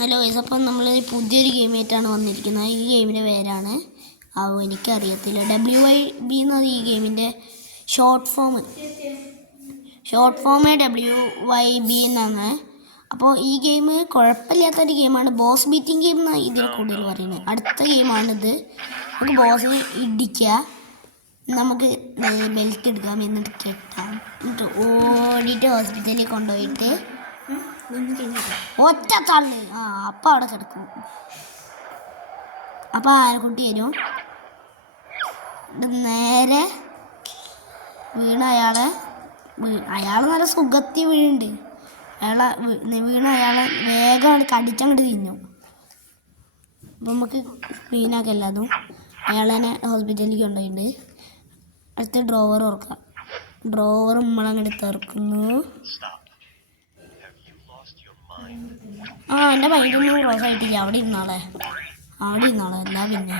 Hello guys, അപ്പം നമ്മൾ പുതിയൊരു ഗെയിമായിട്ടാണ് വന്നിരിക്കുന്നത്. ഈ ഗെയിമിൻ്റെ പേരാണ് എനിക്കറിയത്തില്ല, WYB എന്നത് ഈ ഗെയിമിൻ്റെ ഷോർട്ട് ഫോം WYB എന്നാണ്. അപ്പോൾ ഈ ഗെയിം കുഴപ്പമില്ലാത്തൊരു ഗെയിമാണ്. ബോസ് ബീറ്റിംഗ് ഗെയിം എന്നാണ് ഇതിൽ കൂടുതൽ പറയുന്നത്. അടുത്ത ഗെയിമാണിത്. നമുക്ക് ബോസിനെ ഇടിക്കുക, നമുക്ക് ബെൽറ്റ് എടുക്കാം, എന്നിട്ട് കെട്ടാം, എന്നിട്ട് ഓടിയിട്ട് ഹോസ്പിറ്റലിൽ കൊണ്ടുപോയിട്ട് ഒറ്റ തള്ളി അപ്പം അവിടെ കിടക്കും. അപ്പം ആനക്കുട്ടി വരും, നേരെ അയാൾ നല്ല സുഖത്തിൽ വീഴുന്നുണ്ട്. അയാളെ വേഗം കടിച്ചങ്ങോട്ട് തിന്നു. അപ്പം നമുക്ക് ക്ലീനാക്കല്ല അതും. അയാളെന്നെ ഹോസ്പിറ്റലിലേക്ക് കൊണ്ടുപോയിട്ടുണ്ട്. അടുത്ത ഡ്രോവർ തുറക്കാം. ഡ്രോവർ നമ്മളങ്ങോട്ട് തുറക്കുന്നു. എൻ്റെ മൈൻഡൊന്നും ക്ലോസ് ആയിട്ടില്ല. അവിടെ ഇരുന്നാളെ അല്ല പിന്നെ